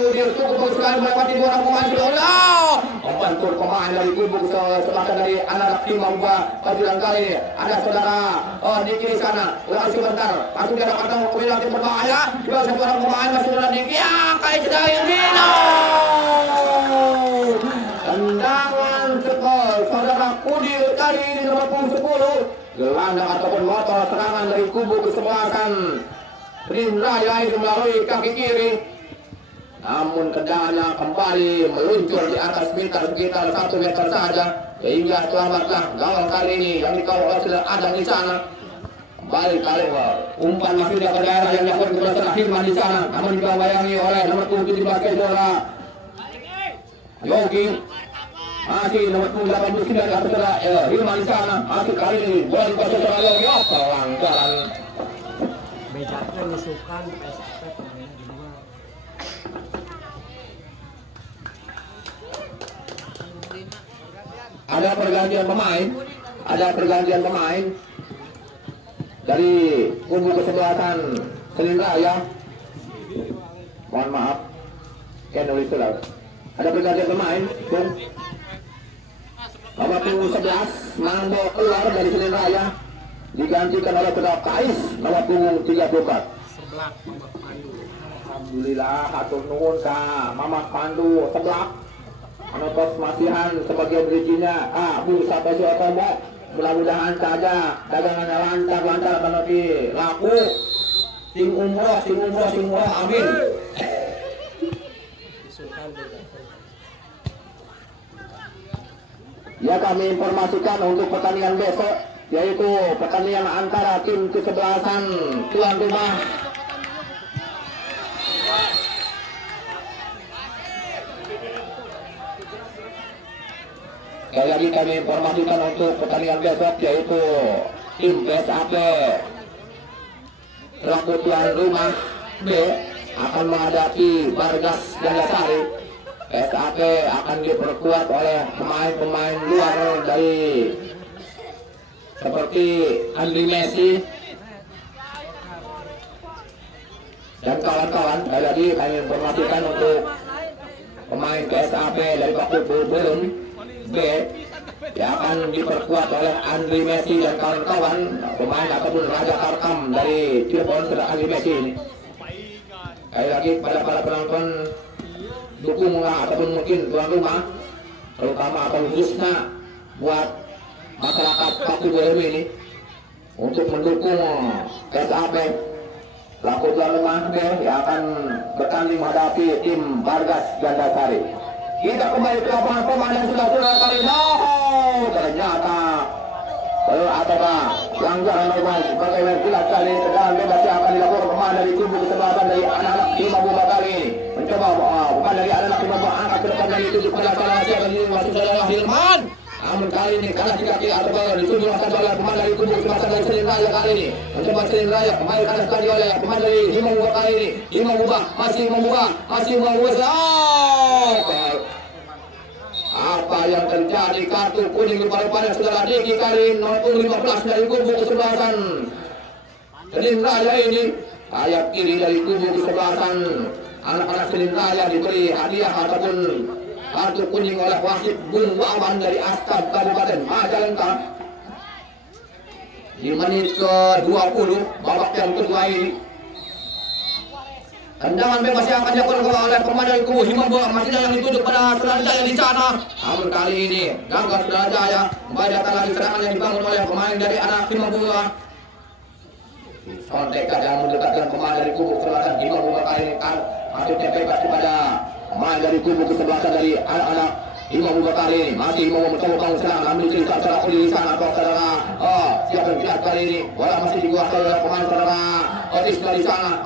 Udil cukup sekali melewati bola pemain saudara. Membantu pemain dari kubu kesebelasan dari anak Imam Muka. Kejutan kali ini ada saudara Niki di sana. Ulang sebentar. Masuk dia dapat kemudian tim berbahaya. Dua satu orang pemain masih saudara Niki. Kali sudah Yudino. Tendangan saudara Udil kali ini nomor punggung 10. Gelandang ataupun motor serangan dari kubu kesebelasan Senin Raya itu melalui kaki kiri. Namun tendangannya kembali meluncur di atas sekitar 1 meter saja sehingga selamatlah gawang kali ini yang dikawal oleh Adam di sana. Kembali kali umpan masih di daerah yang dilakukan kepada Hilman di sana. Namun dibawayangi oleh nomor punggung 17 bola Yogi. Masih nomor punggung 89 atas saudara Hilman di sana. Masih kali ini bola dikuasai saudara Yogi. Pelanggaran. Bejakan disukan estafet pemainnya di luar. Ada pergantian pemain dari kubu kesebelasan Senin Raya. Mohon maaf, nulis saudara. Ada pergantian pemain, Bung. Nomor punggung 11 Mangbo keluar dari Senin Raya, digantikan oleh saudara Kais nomor punggung 34. Sebelah nomor Pandu. Alhamdulillah hatur nuhun ka Mama Pandu sebelah anotos masihan sebagai berizinya Bu sampai suatu mudah-mudahan saja dagangannya lancar mengerti laku sing umroh amin. Disukan beda. Ya, kami informasikan untuk pertandingan besok yaitu pertandingan antara tim kesebelasan tuan rumah sekali lagi kami informasikan untuk pertandingan besok yaitu tim PSAP selaku tuan rumah B akan menghadapi Bargas Gandasari. PSAP akan diperkuat oleh pemain-pemain luar dari seperti Andri Messi dan kawan-kawan. Sekali lagi kami informasikan untuk pemain PSAP dari Fakultas Belum B yang akan diperkuat oleh Andri Messi dan kawan-kawan, pemain ataupun Raja Karkam dari Cirebon serta Andri Messi ini. Sekali lagi pada para penonton dukunglah ataupun mungkin tuan rumah terutama atau khususnya buat masyarakat Paku Belum ini untuk mendukung PSAP selaku tuan rumah B yang akan bertanding menghadapi tim Bargas Gandasari. Kita kembali ke lapangan pemandangan sudah kali ternyata ataukah pelanggaran normal bagaimana jelas sekali tendangan bebas yang akan dilakukan pemain dari kubu kesebelasan dari anak-anak tim Abu Bakar ini mencoba bukan dari anak-anak tim Abu angkat ke depan dari tujuh pada salah siapa ini masuk saudara Hilman. Namun kali ini karena kaki atau bola dituju akan bola pemain dari kubu kesebelasan dari Senin Raya kali ini mencoba Senin Raya kembali ke atas sekali oleh pemain dari Imam Ubah kali ini. Imam Ubah masih membuka apa yang terjadi kartu kuning kepada saudara Diki kali nomor 15 dari kubu kesebelasan Senin Raya ini. Sayap kiri dari kubu kesebelasan anak-anak Senin Raya diberi hadiah ataupun kartu kuning oleh wasit Bung Wawan dari Askab Kabupaten Majalengka di menit ke-20 babak yang kedua ini. Tendangan bebas yang akan dilakukan oleh pemain dari kubu Himam Bola masih yang dituju pada Saudara Jaya di sana. Namun kali ini gagal Saudara Jaya. Kembali datang lagi serangan yang dibangun oleh pemain dari anak Himam Bola. Kontekan yang mendekatkan pemain dari kubu kesebelasan Himam Bola kali ini kan masuknya bebas kepada pemain dari kubu kesebelasan dari anak-anak Imam Bakar ini masih mau mencoba bangun serang ambil cerita secara di sana atau saudara siapa yang lihat kali ini bola masih dikuasai oleh pemain saudara Otis dari sana.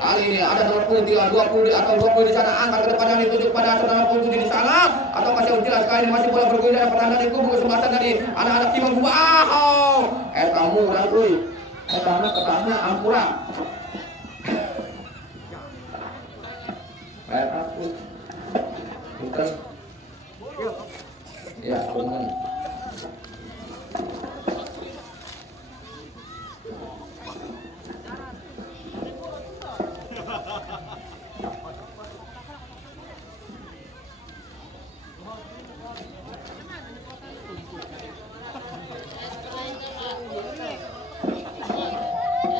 Kali ini ada nomor putih 20 atau 20 di sana angkat ke depan yang dituju pada saudara putih di sana atau masih jelas kali ini masih bola bergulir dan pertahanan dari kubu kesebelasan dari anak-anak Imam Bakar. Kamu dan kuy ketahnya ampura. Aku bukan ya benar.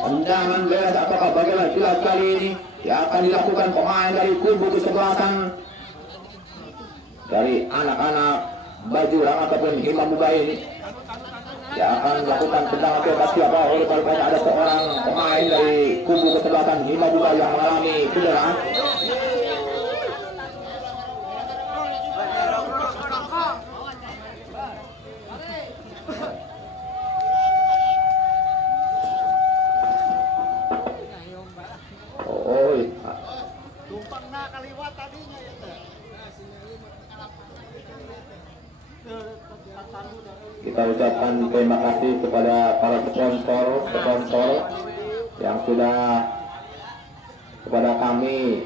Tendangan bebas apakah bagaimana jelas kali ini yang akan dilakukan pemain dari kubu kesebelasan dari anak-anak Bajurang ataupun Himam Buba ini yang akan melakukan tendangan bebas siapa oleh rupanya ada seorang pemain dari kubu kesebelasan Himam Buba yang mengalami cedera. Kita ucapkan terima kasih kepada para sponsor yang sudah kepada kami,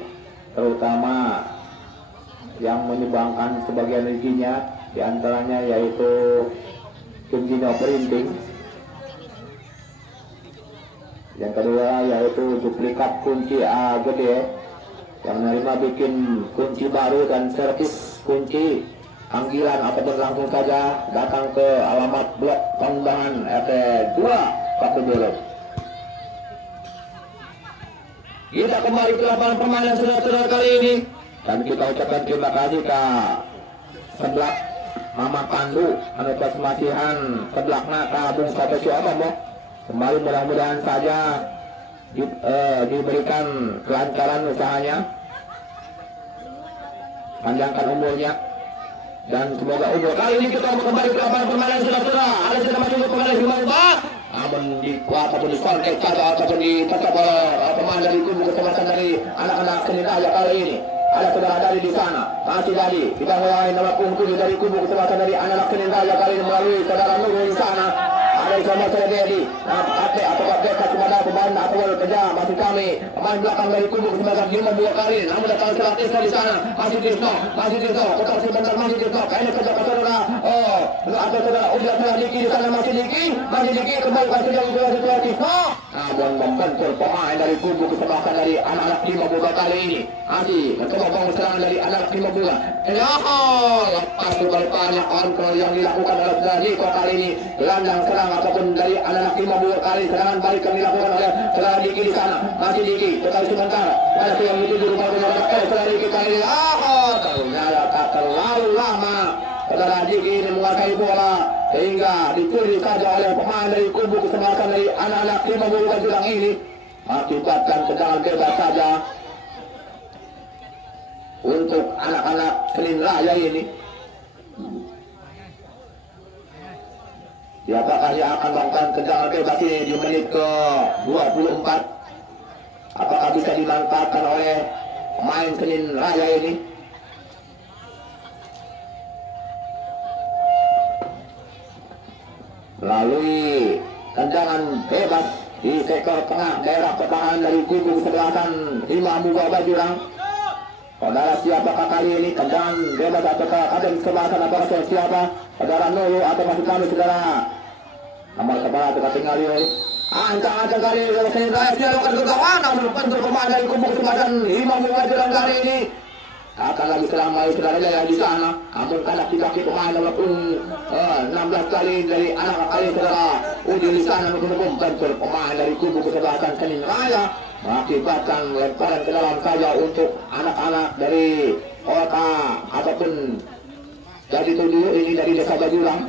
terutama yang menyumbangkan sebagian rezekinya, diantaranya yaitu Tunggino Printing, yang kedua yaitu duplikat kunci A gede yang menerima bikin kunci baru dan servis kunci. Panggilan ataupun langsung saja datang ke alamat blok Pengembangan RT 2 Paku Belum. Kita kembali ke lapangan permainan saudara-saudara kali ini. Dan kita ucapkan terima kasih ke sebelah Mama Pandu anu masihan sebelahna ka Bung Satesu Atomo. Kembali mudah-mudahan saja diberikan kelancaran usahanya, panjangkan umurnya, dan semoga umur kali ini kita kembali ke lapangan permainan saudara-saudara. Ada sudah masuk ke pemain Himawah, namun dikuat ataupun dikontek saja ataupun ditetap pemain dari kubu kecamatan dari anak-anak Senin Raya kali ini. Ada saudara dari di sana, masih dari kita mulai nomor punggung dari kubu kecamatan dari anak-anak Senin Raya kali ini melalui saudara Nurul di sana. Ada sama saya Dedi, Ate atau Beka kepada pemain atau kerja masih kami pemain belakang dari kubu kecamatan 5 kali ini. Namun datang Tisno di sana, masih Tisno, kotak sebentar masih Tisno. Kayaknya kerja ke saudara, atau saudara udah Diki di sana masih Diki kembali kasih yang sudah Tisno. Namun membentur pemain dari kubu kecamatan dari anak-anak 5 kali ini. Masih mencoba serangan dari anak-anak 5. Ya, lepas kembaliannya kontrol yang dilakukan oleh saudara Diko kali ini. Gelandang serang ataupun dari anak-anak 5 kali serangan balik yang dilakukan oleh saudara Diki di sana. Masih Diki, total sebentar. Pada yang itu di rumah saudara Diki kali ini. Ternyata tak terlalu lama saudara Diki ini menguasai bola sehingga dicuri saja oleh pemain dari kubu kesempatan dari anak-anak 5 Julang ini. Akibatkan tendangan bebas saja untuk anak-anak Senin Raya ini. Siapakah yang akan melakukan tendangan bebas ini di menit ke 24? Apakah bisa dimanfaatkan oleh pemain Senin Raya ini? Melalui tendangan bebas di sektor tengah daerah pertahanan dari kubu kesebelasan Imam Buga Bajurang. Saudara siapakah kali ini tendangan bebas ataukah ada di kesebelasan apakah siapa? Saudara Nulu atau masih kami saudara nomor kepala kita tinggal ini. Ancang-ancang kali ini kalau Senin Raya dilakukan ke gawang, namun bentuk pemain dari kubu kesebelasan Imam Buga Bajurang kali ini akan lagi serang malu saudara yang di sana. Namun karena kaki pemain nomor 16 kali dari anak kali saudara Udin di sana menghubung bentur pemain dari kubu kesebelasan Senin Raya mengakibatkan lemparan ke dalam saja untuk anak-anak dari kota ataupun dari tujuh ini dari desa Bajulang.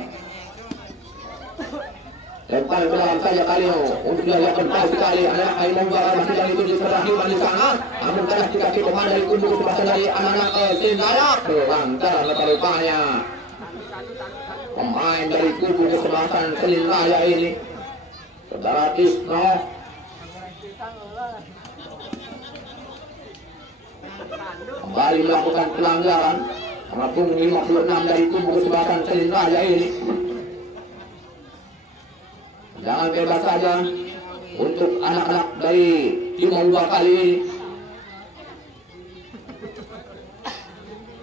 Lemparan ke dalam saja kali untuk dilakukan sekali anak Imam Buga masih dari tujuh terakhir di sana. Namun karena kaki pemain dari kubu kesebelasan dari anak-anak Senin Raya kelancaran lemparannya pemain dari kubu kesebelasan Senin Raya ini saudara Tisno kembali melakukan pelanggaran pengepung 56 dari kubu kesebelasan Senin Raya ini. Jangan bebas saja untuk anak-anak dari Imam Buga kali ini.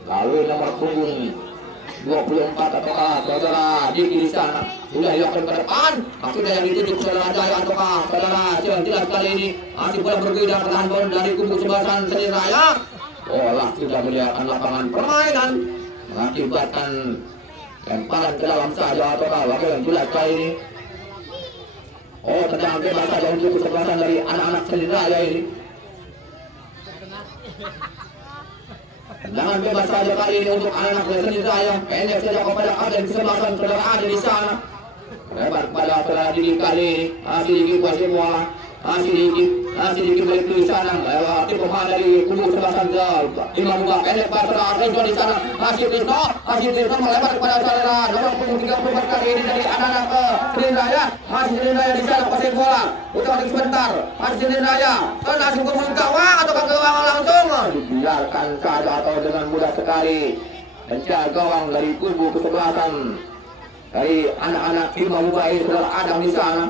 Lalu nomor punggung 24 ataukah saudara Diki di sana sudah dilakukan ke depan, maksudnya yang ditunjuk saudara Jaya ataukah saudara jelas kali ini masih bola berbeda pertahanan bola dari kubu kesebelasan Senin Raya. Bola sudah melihatkan lapangan permainan mengakibatkan lemparan ke dalam saja ataukah wakil yang jelas kali ini. Tendangan bebas saja untuk kesebelasan dari anak-anak Senin Raya ini. Tendangan bebas saja kali ini untuk anak-anak Senin Raya. Pendek saja kepada ada di kesebelasan saudara ada di sana. Lebar kepada saudara Diki kali ini. Masih Diki kuasai bola. Masih Diki balik di sana. Lewati pemain dari kubu kesebelasan Imam Buga. Pendek pada saudara Rinjo di sana. Masih Tisno melebar kepada saudara nomor punggung 34 kali ini dari anak-anak Senin Raya. Masih Senin Raya di sana kuasai bola. Otomatis sebentar. Masih Senin Raya. Langsung ke mulut gawang atau ke gawang langsung. Dibiarkan saja atau dengan mudah sekali menjaga gawang dari kubu kesebelasan dari anak-anak Imam Buga ini saudara Adam di sana.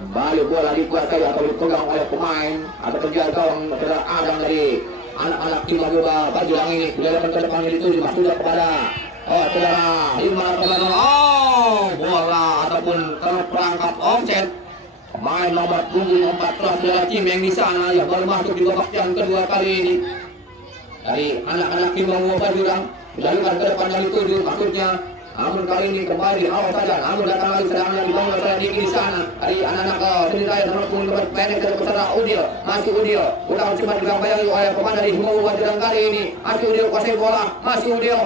Kembali bola dikuasai atau dipegang oleh pemain atau penjaga gawang saudara Adam dari anak-anak Imam Buga Bajurang ini. Sudah ke depannya dituju sudah kepada saudara Imam bola ataupun terperangkap offset pemain nomor punggung 14 saudara Kim yang di sana yang baru masuk di babak yang kedua kali ini dari anak-anak Imam Buga Bajurang. Dilakukan ke depan yang dituju maksudnya Namun kali ini kembali di awal saja. Namun datang lagi serangan di bawah saya di sana. Dari anak-anak Senin Raya nomor punggung nomor pendek dari peserta Udil. Masih Udil. Udah cuma digambayangi oleh pemain dari Himawu Wajirang kali ini. Masih Udil kuasai bola. Masih Udil.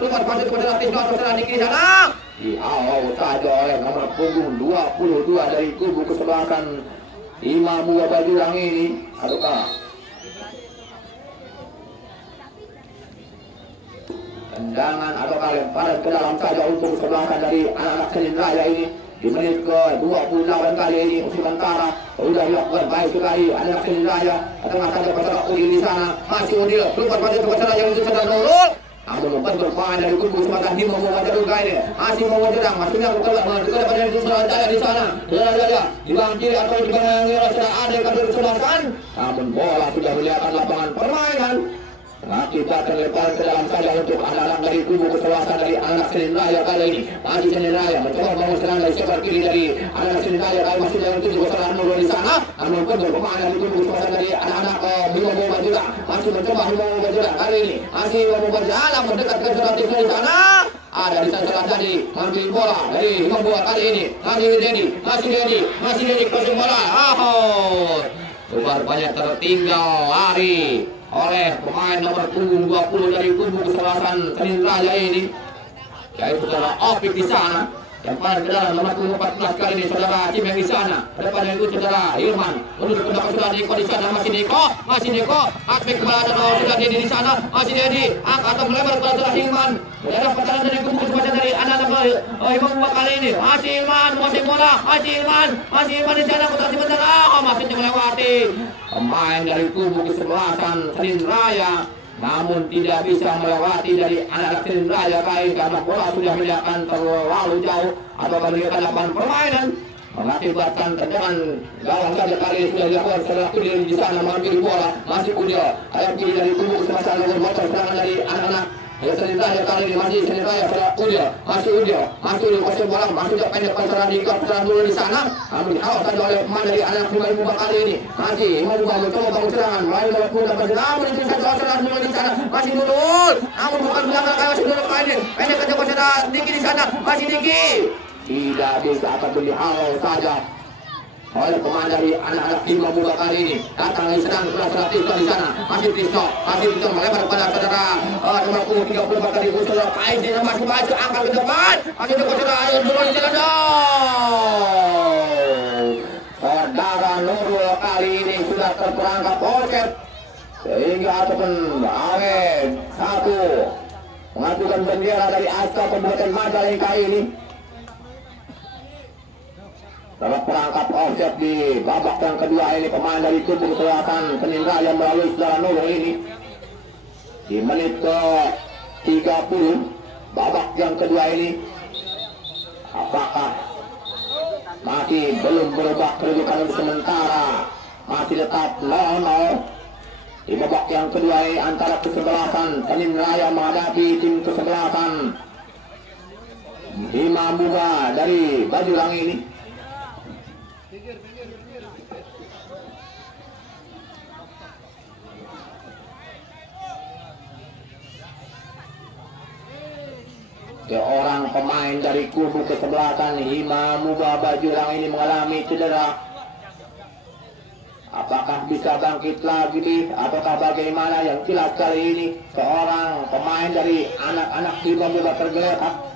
Keluar pasir peserta Tisno atau serangan di kiri sana. Di awal saja oleh nomor punggung 22 dari kubu kesebelasan Himawu Wajirang ini. Adukah tendangan atau lemparan ke dalam saja untuk kesebelasan dari anak-anak Senin Raya ini di menit ke 28 kali ini. Sementara sudah dilakukan baik sekali anak-anak Senin Raya. Tengah saja peserta Udil di sana. Masih Udil keluar pasir peserta yang itu sedang nurul. Namun bermain dari kubu kesebelasan Himawu Wajirang ini masih mau Wajirang maksudnya ke pada itu Surabaya di sana. Surabaya di bawah kiri atau di kanan sudah ada kabel kesebelasan. Namun bola sudah melihatkan lapangan permainan. Mengakibatkan lemparan ke dalam saja untuk anak-anak dari kubu kesebelasan dari anak Senin Raya kali ini. Masih Senin Raya mencoba membangun serangan dari sebelah kiri dari anak Senin Raya kali masih dari kubu kesebelasan Nurul di sana. Namun kedua pemain dari kubu kesebelasan dari anak-anak Himawu Wajirang masih mencoba Himawu Wajirang kali ini masih Himawu Wajirang namun dekat ke sebelah Tisno di sana. Ada di sana tadi mengambil bola dari Himawu kali ini masih Dedi kasih bola. Rupanya tertinggal lari oleh pemain nomor punggung 20 dari kubu kesebelasan Senin Raya ini, yaitu saudara Opik di sana. Yang pada ke dalam nomor punggung 14 kali ini saudara Cimeng di sana. Depan itu saudara Hilman menuju ke belakang saudara Niko di sana. Masih Niko Opik kepala dan sudah Dedi di sana. Masih Dedi atau melebar kepada saudara Hilman. Ada pertahanan dari kubu kesebelasan dari anak-anak Himawu kali ini. Masih Hilman masih bola. Masih Hilman di sana putar sebentar. Masih melewati pemain dari kubu kesebelasan Senin Raya, namun tidak bisa melewati dari anak Senin Raya kali karena bola sudah melihatkan terlalu jauh atau meninggalkan lapangan permainan, mengakibatkan tendangan gawang saja kali ini sudah dilakukan setelah Udil di sana mengambil bola. Masih Udil ayam kiri dari kubu kesebelasan nomor bocor serangan dari anak-anak Senin Raya kali ini. Masih Senin Raya setelah Udil masih Udil kasih bola masih pendek pasar di setelah dulu di sana. Namun diawal saja oleh pemain dari anak Himawu kali ini. Masih Himawu mencoba bangun serangan melalui nomor punggung 18. Namun itu saja setelah dulu di sana masih Nurul. Namun bukan belakang kali masih Nurul kali ini. Pendek saja pasar Diki di sana. Masih Diki tidak bisa akan diawal saja oleh pemain dari anak-anak Himawu kali ini. Datang lagi sedang saudara Tisno di sana. Masih Tisno melebar kepada saudara nomor punggung 34 tadi saudara Pais yang masih maju angkat ke depan. Masih ke saudara Nurul di sana. Saudara Nurul kali ini sudah terperangkap offset sehingga ataupun awet satu mengajukan bendera dari Aska Kabupaten Majalengka ini dalam perangkap offset di babak yang kedua ini. Pemain dari kubu kesebelasan Senin Raya melalui saudara Nurul ini di menit ke 30 babak yang kedua ini. Apakah masih belum berubah kedudukan sementara, masih tetap 0-0 di babak yang kedua ini antara kesebelasan Senin Raya menghadapi tim kesebelasan Himawu dari Bajurang ini. Seorang pemain dari kubu kesebelasan Himawu Bajurang ini mengalami cedera. Apakah bisa bangkit lagi ataukah bagaimana? Yang jelas kali ini seorang pemain dari anak-anak Himawu tergeletak.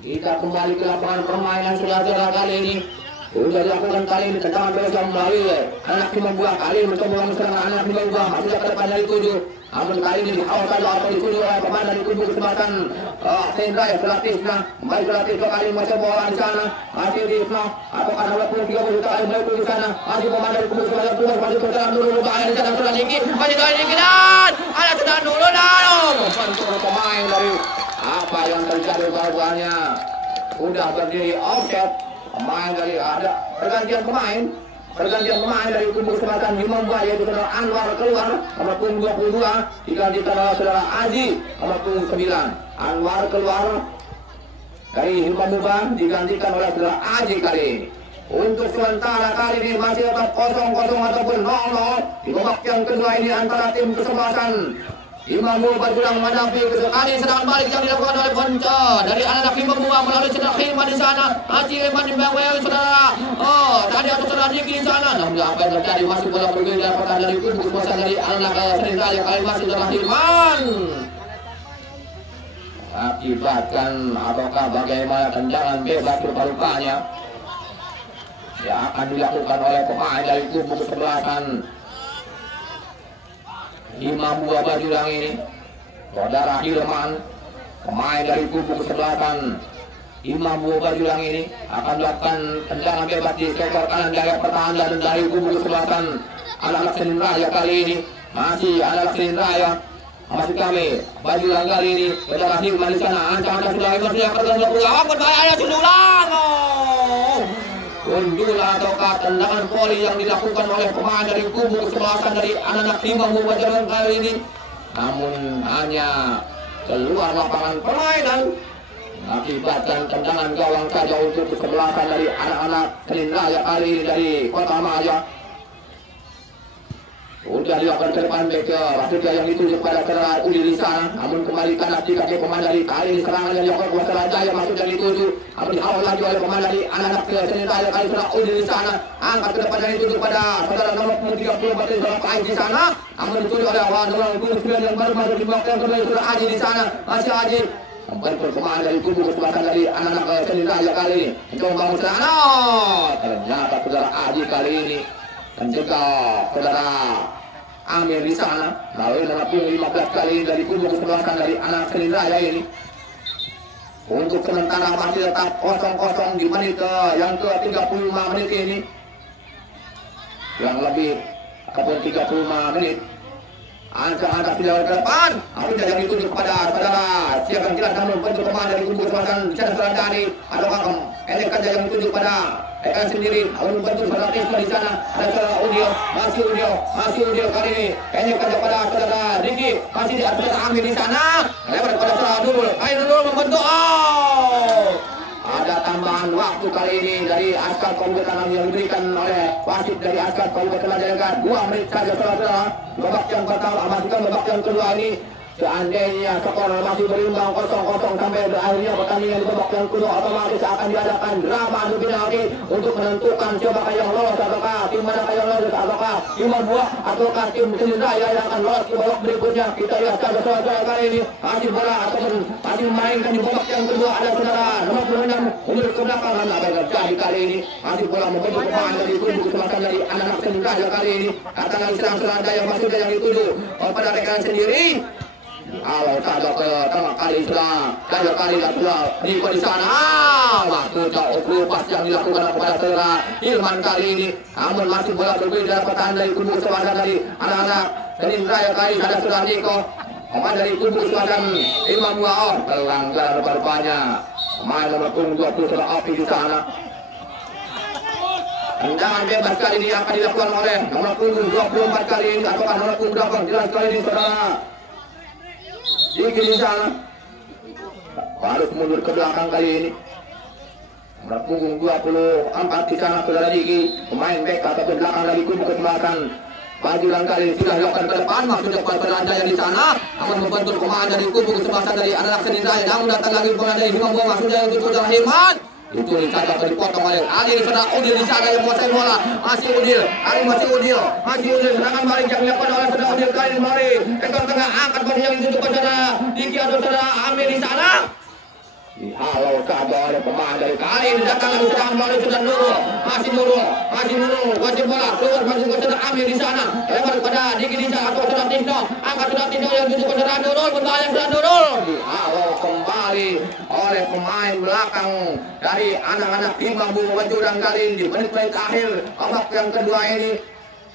Kita kembali ke lapangan permainan saudara kali ini. Sudah dilakukan kali ini tendangan bebas kembali anak Imam Buah kali ini mencoba serangan anak Imam Buah masih ke depan dari tujuh. Namun kali ini dihalau saja atau dituju oleh pemain dari kubu kesempatan Hendra ya Selatisna kembali Selatisna kali ini masih bola di sana masih di Isna atau karena 30 juta kali mulai di sana masih pemain dari kubu kesempatan terus masih berjalan dulu bahaya di sana sudah dikit masih dikit dan ada sudah dulu dan membantu pemain dari apa yang terjadi baruannya sudah berdiri offset. Pemain dari ada pergantian pemain dari kubu kesempatan Imam Buah yaitu saudara Anwar keluar nomor punggung 22 digantikan oleh saudara Aji nomor punggung 9. Anwar keluar dari Imam Buah digantikan oleh saudara Aji kali ini. Untuk sementara kali ini masih tetap 0-0 ataupun 0-0 di babak yang kedua ini antara tim kesebelasan Imam Buah berjuang menghadapi kali serangan balik yang dilakukan oleh Bonco dari anak Imam Buah melalui saudara Hilman di sana. Haji Hilman di bawah saudara. Oh, tadi ada saudara Diki di sana. Namun apa yang terjadi masih bola berbeda pertahanan dari kubu kesebelasan dari anak Senin Raya kali masih saudara Hilman. Akibatkan ataukah bagaimana tendangan bebas rupa-rupanya yang akan dilakukan oleh pemain dari kubu kesebelasan Imam Buah Bajulang ini saudara Hilman pemain dari kubu kesebelasan Imam Buah Bajulang ini akan melakukan tendangan bebas di sektor kanan dari pertahanan dari kubu kesebelasan anak Senin Raya kali ini masih anak Senin Raya masih kami Bajulang kali ini saudara Hilman di sana ancang sudah yang berbahaya Sundulang Gundula ataukah tendangan voli yang dilakukan oleh pemain dari kubu kesebelasan dari anak-anak Imam Buah Bajulang kali ini namun hanya keluar lapangan permainan akibatkan tendangan gawang saja untuk kesebelasan dari anak-anak Senin Raya kali ini dari Kota Maja. Sudah dilakukan ke depan back Rafiqa yang ditunjuk pada saudara Udi di sana namun kembali kanan jika pemain dari kali ini serangan yang dilakukan oleh saudara Jaya masuk dan dituju namun diawal lagi oleh pemain dari anak-anak Senin Raya kali saudara Udi di sana angkat ke depan dan dituju pada saudara nomor 34 saudara Kai di sana namun dituju oleh nomor 29 yang baru masuk di blok yang kedua saudara Aji di sana masih Aji membentur pemain dari kubu kesebelasan dari anak-anak Senin Raya kali ini untuk membangun serangan ternyata saudara Aji kali ini mencegah saudara Amir di sana melalui nomor 15 kali dari kubu kesebelasan dari anak Senin Raya ini. Untuk sementara masih tetap 0-0 di menit yang ke 35 menit ini yang lebih ataupun 35 menit angka-angka tidak ke depan aku tidak yang ditunjuk kepada saudara siapa yang jelas namun bentuk pemain dari kubu kesebelasan bisa saudara dari atau kakam Elek saja yang ditunjuk pada Eka sendiri, awal membantu saudara Isma di sana. Ada saudara Udio, masih Udio kali ini. Kayaknya kepada saudara Diki, masih di atas Amir di sana. Lebar kepada saudara Nurul. Nurul membantu. Oh, ada tambahan waktu kali ini dari askar Kabupaten yang diberikan oleh wasit dari askar Kabupaten Majalengka. 2 menit saja saudara. Babak yang pertama, masukkan babak yang kedua ini. Seandainya skor masih berimbang 0-0 sampai berakhirnya pertandingan di babak yang kedua otomatis akan diadakan drama adu penalti untuk menentukan siapa yang lolos ataukah tim mana yang lolos ataukah Imam Buah ataukah tim Senin Raya yang akan lolos ke babak berikutnya. Kita lihat saja saudara kali ini masih bola ataupun masih memainkan di babak yang kedua ada saudara nomor 26 mundur ke belakang dan apa yang terjadi kali ini masih bola membentuk pemain dari kubu kesempatan dari anak-anak Senin Raya kali ini akan lagi serang yang masuknya yang dituju pada rekan sendiri. Kalau saja ke tengah kali sudah, dan kali sudah di sana. Maksudnya pas yang dilakukan kepada saudara Hilman kali ini. Namun masih bola berbeda pertahanan dari kubu kesempatan dari anak-anak Senin Raya kali ada saudara Niko. Pemain dari kubu kesempatan Imam Buah terlanggar rupanya. Pemain nomor 20 saudara Api di sana. Tendangan bebas kali ini akan dilakukan oleh nomor 24 kali ini atau nomor 28 jelas kali ini saudara. Diki di sana harus mundur ke belakang kali ini. Nomor punggung 24 di sana saudara Diki pemain back atau ke belakang dari kubu kesempatan Bajulang kali ini sudah dilakukan ke depan maksudnya pada Jaya di sana akan membentur pemain dari kubu kesempatan dari anak Senin Raya namun datang lagi pemain dari Imam Buah maksudnya untuk saudara Hilman. Itu saja dipotong oleh Ali di sana Udil di sana yang menguasai bola masih Udil serangan balik yang dilakukan oleh saudara Udil kali ini ekor tengah angkat bagi yang ditutup saudara Diki atau saudara Amir di sana Dihalau saja oleh pemain dari kali ini datang serangan melalui sudah Nurul, masih Nurul, wajib bola keluar masih sudah ambil di sana, lebar kepada Diki Nisa atau sudah Tisno, angkat sudah Tisno yang tuju kepada Nurul, berbahaya sudah Nurul, dihalau kembali oleh pemain belakang dari anak-anak tim Bambu Bajurang kali ini di menit-menit akhir babak yang kedua ini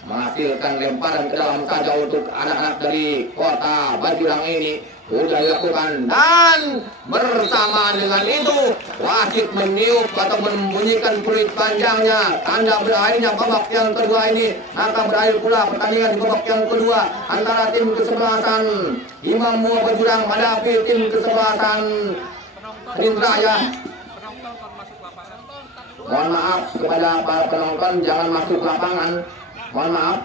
menghasilkan lemparan ke dalam saja untuk anak-anak dari kota Bajurang ini. Sudah dilakukan dan bersama dengan itu wasit meniup atau membunyikan peluit panjangnya tanda berakhirnya babak yang kedua ini. Maka berakhir pula pertandingan di babak yang kedua antara tim kesebelasan Imam Muwa Bajurang menghadapi tim kesebelasan Senin Raya. Mohon maaf kepada para penonton, jangan masuk lapangan. Mohon maaf.